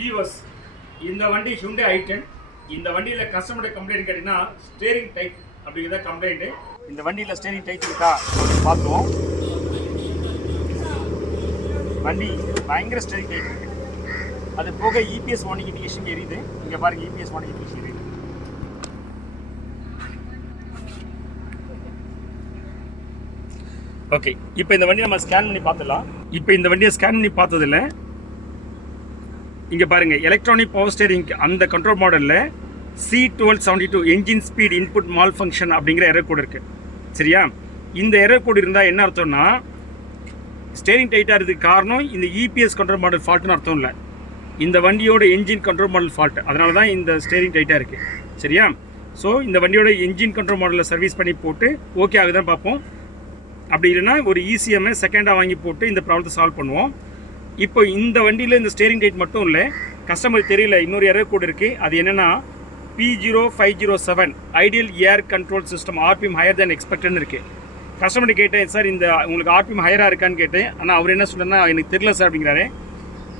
Viewers, இந்த வண்டி Hyundai i10. இந்த வண்டியில் கஸ்டமரோட கம்ப்ளைண்ட் கேட்டிங்கன்னா ஸ்டேரிங் டைட் அப்படிங்கிறத கம்ப்ளைண்ட்டு. இந்த வண்டியில் ஸ்டேரிங் டைட் இருக்கா பார்த்துவோம். வண்டி பயங்கர ஸ்டேரிங் டைட் இருக்குது. அது போக இபிஎஸ் வார்னிங் இண்டிகேஷன் எரியுது. இங்கே பாருங்கள், இபிஎஸ் வார்னிங் இண்டிகேஷன் எரியுது. ஓகே, இப்போ இந்த வண்டியை நம்ம ஸ்கேன் பண்ணி பார்த்துடலாம். இப்போ இந்த வண்டியை ஸ்கேன் பண்ணி பார்த்ததில்ல. இங்கே பாருங்கள், எலக்ட்ரானிக் பவர் ஸ்டேரிங் அந்த கண்ட்ரோல் மாடலில் C1272 engine speed input mall function அப்படிங்கிற எரர் கோடு இருக்குது. சரியா? இந்த எரர் கோடு இருந்தால் என்ன அர்த்தம்னா, ஸ்டேரிங் டைட்டாக இருக்கிறதுக்கு காரணம் இந்த இபிஎஸ் கண்ட்ரோல் மாடல் ஃபால்ட்டுன்னு அர்த்தம் இல்லை. இந்த வண்டியோட என்ஜின் கண்ட்ரோல் மாடல் ஃபால்ட். அதனால தான் இந்த ஸ்டேரிங் டைட்டாக இருக்குது. சரியா? ஸோ இந்த வண்டியோட என்ஜின் கண்ட்ரோல் மாடலில் சர்வீஸ் பண்ணி போட்டு ஓகே ஆகுதான் பார்ப்போம். அப்படி இல்லைன்னா ஒரு இசிஎம்ஐ செகண்டாக வாங்கி போட்டு இந்த ப்ராப்ளத்தை சால்வ் பண்ணுவோம். இப்போ இந்த வண்டியில் இந்த ஸ்டேரிங் டைட் மட்டும் இல்லை, கஸ்டமருக்கு தெரியல இன்னொரு எரர் கோடு இருக்குது. அது என்னென்னா P0507 ideal air control system RPM higher than எக்ஸ்பெக்டட்னு இருக்குது. கஸ்டமர்கிட்ட கேட்டேன், சார் இந்த உங்களுக்கு ஆர்பிஎம் ஹையராக இருக்கான்னு கேட்டேன். ஆனால் அவர் என்ன சொல்கிறேன்னா, எனக்கு தெரியல சார் அப்படிங்கிறாரு.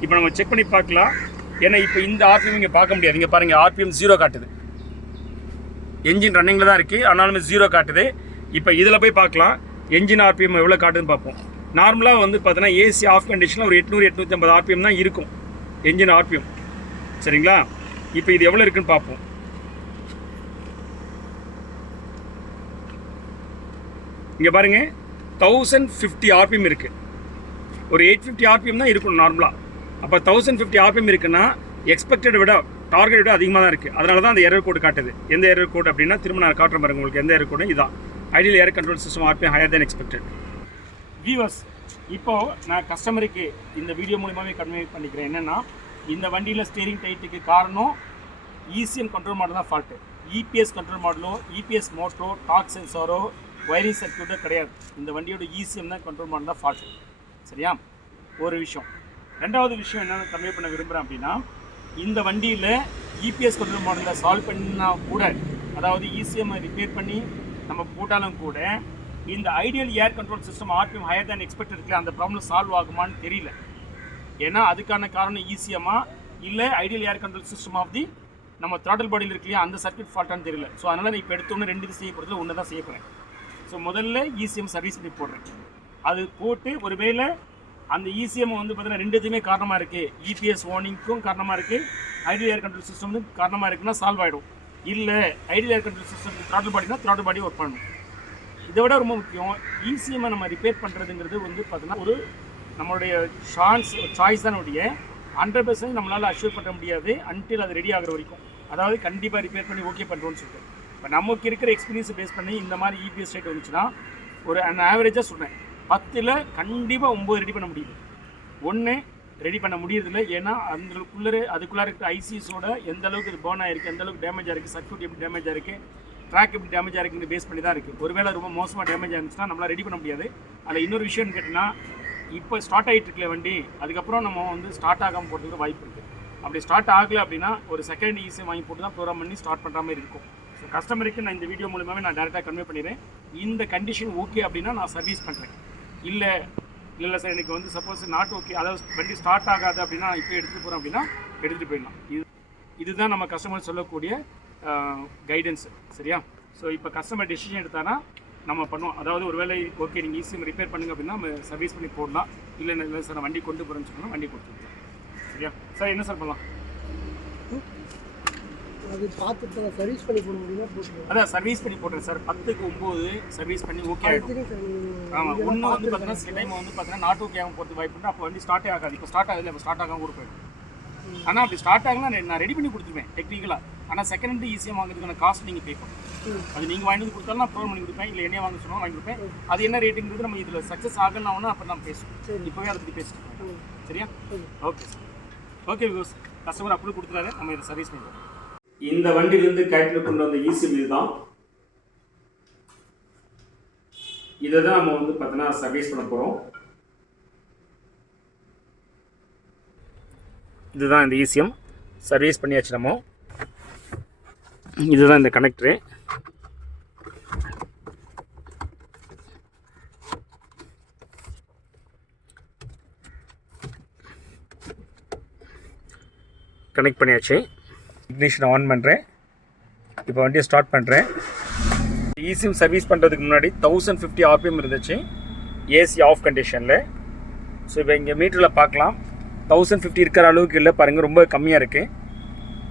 இப்போ நம்ம செக் பண்ணி பார்க்கலாம். ஏன்னா இப்போ இந்த ஆர்பிஎம் இங்கே பார்க்க முடியாது. இங்கே பாருங்கள், ஆர்பிஎம் 0 காட்டுது. என்ஜின் ரன்னிங்கில் தான் இருக்குது, ஆனாலுமே 0 காட்டுது. இப்போ இதில் போய் பார்க்கலாம் என்ஜின் ஆர்பிஎம் எவ்வளோ காட்டுதுன்னு பார்ப்போம். நார்மலாக வந்து பார்த்தீங்கன்னா ஏசி ஆஃப் கண்டிஷனில் ஒரு 800-850 ஆர்பிஎம் தான் இருக்கும் என்ஜின் ஆர்பிஎம். சரிங்களா? இப்போ இது எவ்வளோ இருக்குன்னு பார்ப்போம். இங்கே பாருங்கள், 1050 ஆர்பிஎம் இருக்குது. ஒரு 850 ஆர்பிஎம் தான் இருக்கணும் நார்மலாக. அப்போ 1050 ஆர்பிஎம் இருக்குன்னா எக்ஸ்பெக்டட் விட டார்கெட் விட அதிகமாக தான் இருக்குது. அதனால தான் அந்த எரர் கோடு காட்டுது. எந்த எரர் கோடு அப்படின்னா, திரும்ப நான் காட்டுறேன் பாருங்கள் உங்களுக்கு எந்த எரர் கோடு. இதான் ideal air control system RPM higher தேன் எக்ஸ்பெக்டட். வியூவர்ஸ், இப்போது நான் கஸ்டமருக்கு இந்த வீடியோ மூலியமாகவே கன்வே பண்ணிக்கிறேன். என்னென்னா, இந்த வண்டியில் ஸ்டேரிங் டைட்டுக்கு காரணம் இசிஎம் கண்ட்ரோல் மாடல் தான் ஃபால்ட்டு. இபிஎஸ் கண்ட்ரோல் மாடலோ, இபிஎஸ் மோட்டரோ, டார்க் சென்சாரோ, ஒயரிங் சர்க்யூட்டோ கிடையாது. இந்த வண்டியோட இசிஎம் தான் கண்ட்ரோல் மாடல் தான் ஃபால்ட்டு. சரியா? ஒரு விஷயம். ரெண்டாவது விஷயம் என்னென்னு கன்வே பண்ண விரும்புகிறேன் அப்படின்னா, இந்த வண்டியில் இபிஎஸ் கண்ட்ரோல் மாடலில் சால்வ் பண்ணால் கூட, அதாவது இசிஎம்ஐ ரிப்பேர் பண்ணி நம்ம போட்டாலும் கூட, இந்த ideal air control system RPM higher தேன் எக்ஸ்பெக்டட் இருக்குல்ல, அந்த ப்ராப்ளம் சால்வ் ஆகுமான்னு தெரியல. ஏன்னா அதுக்கான காரணம் ஈஸியமா இல்லை ideal air control system of the நம்ம த்ராட்டல் பாடியில் இருக்கு இல்லையா, அந்த சர்க்யூட் ஃபால்ட்டான்னு தெரியல. ஸோ அதனால் நான் இப்போ எடுத்தோன்னு 2 செய்ய போகிறதுல ஒன்று தான் செய்ய போகிறேன். ஸோ முதல்ல இசிஎம் சர்வீஸ் பண்ணி போடுறேன். அது போட்டு ஒருவேளை அந்த இசிஎம் வந்து பார்த்தீங்கன்னா 2த்துமே காரணமாக இருக்குது, இபிஎஸ் வார்னிங்க்கும் காரணமாக இருக்குது, ஐடியல் ஏர் கண்ட்ரோல் சிஸ்டமும் காரணமாக இருக்குன்னா சால்வ் ஆகிடும். இல்லை ideal air control system throttle பாடினா த்ராட்டல் பாடி ஒர்க் பண்ணணும். இதை விட ரொம்ப முக்கியம், இசிஎம்ஐ நம்ம ரிப்பேர் பண்ணுறதுங்கிறது வந்து பார்த்தீங்கன்னா ஒரு நம்மளுடைய சாய்ஸ் தான். உடைய 100% நம்மளால் அஷ்யூர் பண்ண முடியாது அன்டில் அது ரெடி ஆகிற வரைக்கும். அதாவது கண்டிப்பாக ரிப்பேர் பண்ணி ஓகே பண்ணுறோன்னு சொல்லிட்டு, இப்போ நமக்கு இருக்கிற எக்ஸ்பீரியன்ஸை பேஸ் பண்ணி இந்த மாதிரி இபிஎஸ் ரேட் வந்துச்சுன்னா ஒரு ஆவரேஜாக சொல்கிறேன், 10ல் கண்டிப்பாக 9 ரெடி பண்ண முடியுது. 1 ரெடி பண்ண முடியறதில்லை. ஏன்னா அதுக்குள்ளே இருக்கிற ஐசிஎஸோட எந்த அளவுக்கு இது பேர்ன் ஆகிருக்கு, எந்த அளவுக்கு டேமேஜ் ஆகிருக்கு, சர்க்யூட் எப்படி டேமேஜ் ஆகிருக்கு, ட்ராக் எப்படி டேமேஜ் ஆகிருக்குன்னு பேஸ் பண்ணி தான் இருக்குது. ஒருவேளை ரொம்ப மோசமாக டேமேஜ் ஆகிருந்துச்சுன்னா நம்மளால் ரெடி பண்ண முடியாது. அதில் இன்னொரு விஷயம்னு கேட்டிங்கன்னா, இப்போ ஸ்டார்ட் ஆகிட்டு இருக்கல வண்டி, அதுக்கப்புறம் நம்ம வந்து ஸ்டார்ட் ஆகாமல் போகிறதுக்கு வாய்ப்பு இருக்குது. அப்படி ஸ்டார்ட் ஆகலை அப்படின்னா ஒரு செகண்ட் ஈஸி வாங்கி போட்டு தான் ப்ரோக்ராம் பண்ணி ஸ்டார்ட் பண்ணுற மாதிரி இருக்கும். ஸோ கஸ்டமருக்கு நான் இந்த வீடியோ மூலமாகவே நான் டேரெக்டாக கன்வே பண்ணிடுறேன். இந்த கண்டிஷன் ஓகே அப்படின்னா நான் சர்வீஸ் பண்ணுறேன். இல்லை சார் எனக்கு வந்து சப்போஸ் நாட் ஓகே, அதாவது வண்டி ஸ்டார்ட் ஆகாது அப்படின்னா நான் இப்போ எடுத்துகிட்டு போகிறேன் அப்படின்னா எடுத்துகிட்டு போயிடலாம். இதுதான் நம்ம கஸ்டமர் சொல்லக்கூடிய கைடன்ஸ். சரியா? ஸோ இப்போ கஸ்டமர் டெசிஷன் எடுத்தானா நம்ம பண்ணுவோம். அதாவது ஒரு வேளை ஓகே நீங்கள் ஈஸியாக ரிப்பேர் பண்ணுங்க அப்படின்னா நம்ம சர்வீஸ் பண்ணி போடலாம். இல்லை சார் நான் வண்டி கொண்டு போகிறேன்னு சொன்னால் வண்டி கொடுத்துருக்கோம். சரியா சார்? என்ன சார் பண்ணலாம்? அது பார்த்துட்டு சர்வீஸ் பண்ணி போட முடியுமா? அதான் சர்வீஸ் பண்ணி போடுறேன் சார். 10க்கு 9 சர்வீஸ் பண்ணி ஓகே ஆகிடும். ஆமாம். ஒன்று வந்து பார்த்தீங்கன்னா சில டைம் வந்து பார்த்தீங்கன்னா நாட் ஓகே ஆகும் போகிறது வாய்ப்பு உண்டு. அப்போ வண்டி ஸ்டார்ட்டே ஆகாது. இப்போ ஸ்டார்ட் ஆகுது, இப்போ ஸ்டார்ட் ஆகாமல் கூட போயிடும். ஆனால் அப்படி ஸ்டார்ட் ஆகலாம் நான் ரெடி பண்ணி கொடுத்துருவேன் டெக்னிக்கலாக. ஆனால் செகண்ட் ஹேண்ட் ஈஸியாக வாங்குறதுக்கான காஸ்ட் நீங்கள் பே பண்ணணும். அது நீங்கள் வாங்கி வந்து கொடுத்தாலும் நான் ப்ரோன் பண்ணி கொடுப்பேன். இல்லை என்னையே வாங்க சொன்னாலும் வாங்கி கொடுப்பேன். அது என்ன ரேட்டுங்கிறது நம்ம இதில் சக்ஸஸ் ஆகணும்னா அப்போ நம்ம பேசுவோம். இப்போவே அதை பற்றி பேசிட்டு. சரியா? Okay sir. Okay views, customer அப்படி கொடுத்துறாரு, நம்ம இதை சர்வீஸ் பண்ணுறோம். இந்த வண்டியிலேருந்து கேட்டில் கொண்டு வந்த இசிஎம் இதுதான். இதை தான் நம்ம வந்து பார்த்தீங்கன்னா சர்வீஸ் பண்ண போகிறோம். இதுதான் இந்த இசிஎம் சர்வீஸ் பண்ணியாச்சு நம்ம. இதுதான் இந்த கனெக்டரு. கனெக்ட் பண்ணியாச்சு. இக்னிஷன் ஆன் பண்ணுறேன். இப்போ வண்டியை ஸ்டார்ட் பண்ணுறேன். eSIM சர்வீஸ் பண்ணுறதுக்கு முன்னாடி 1050 RPM இருந்துச்சு ஏசி ஆஃப் கண்டிஷனில். ஸோ இப்போ இங்கே மீட்டரில் பார்க்கலாம் 1050 இருக்கிற அளவுக்கு இல்லை பாருங்கள், ரொம்ப கம்மியாக இருக்குது.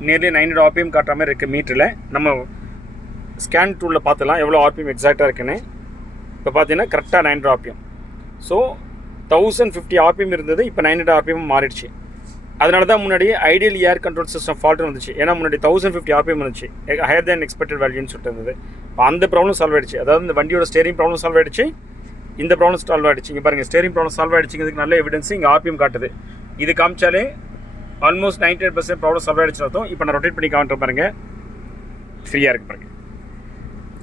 நியர்லி 900 RPM காட்டுற மாதிரி இருக்குது மீட்டரில். நம்ம ஸ்கேன் டூலில் பார்த்துலாம் எவ்வளோ RPM எக்ஸாக்டாக இருக்குன்னு. இப்போ பார்த்தீங்கன்னா கரெக்டாக 900 RPM. ஸோ 1050 RPM இருந்தது, இப்போ 900 RPM மாறிடுச்சு. அதனால தான் முன்னாடி ideal air control system fault வந்துச்சு. ஏன்னா முன்னாடி 1050 RPM இருந்துச்சு, ஹையர் தேன் எக்ஸ்பெக்டட் வேல்யூன்னு சொல்லிட்டு இருந்தது. இப்போ அந்த ப்ராப்ளம் சால்வ் ஆகிடுச்சு. அதாவது இந்த வண்டியோட ஸ்டேரிங் ப்ராப்ளம் சால்வ் ஆகிடுச்சு, இந்த ப்ராப்ளம் சால்வ் ஆகிடுச்சு. இங்கே பாருங்கள், ஸ்டேரிங் ப்ராப்ளம் சால்வ் ஆகிடுச்சுங்கிறதுக்கு நல்ல எவிடன்ஸ் இங்கே RPM காட்டுது. இது காமிச்சாலே ஆல்மோஸ்ட் 98% ப்ராப்ளம் சால்வ் ஆகிடுச்சு அர்த்தம். இப்போ நான் ரொட்டேட் பண்ணி காமிட்டு பாருங்கள், ஃப்ரீயாக இருக்குது பாருங்கள்.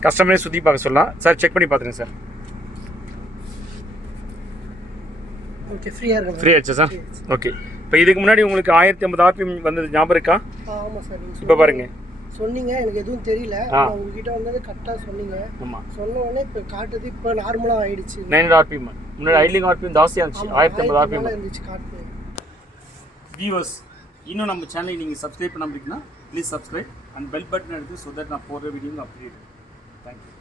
கஸ்டமரே சுற்றி பார்க்க சொல்லலாம். சார் செக் பண்ணி பார்த்துருங்க சார். ஓகே, ஃப்ரீயாக இருக்கு. ஃப்ரீ ஆயிடுச்சு சார். ஓகே, இப்போ இதுக்கு முன்னாடி உங்களுக்கு 1050 RPM வந்தது ஞாபகம் இருக்கா? ஆமாம் சார். இப்போ பாருங்கள், சொன்னீங்க, எனக்கு எதுவும் தெரியல. உங்ககிட்ட வந்தது கரெக்டாக சொன்னீங்க. ஆமாம், சொன்ன உடனே இப்போ காட்டுது, இப்போ நார்மலாக ஆயிடுச்சு. 900 RPM. முன்னாடி ஐட்லிங் RPM ஜாஸ்தியாக இருந்துச்சு, 1050 RPM இருந்துச்சு காட்டு. வியூவர்ஸ், இன்னும் நம்ம சேனலை நீங்கள் சப்ஸ்கிரைப் பண்ணாமல் இருக்கீங்கன்னா please subscribe and bell button எடுத்து ஸோ தட் நான் போடுற வீடியோ அப்டேட். தேங்க்யூ.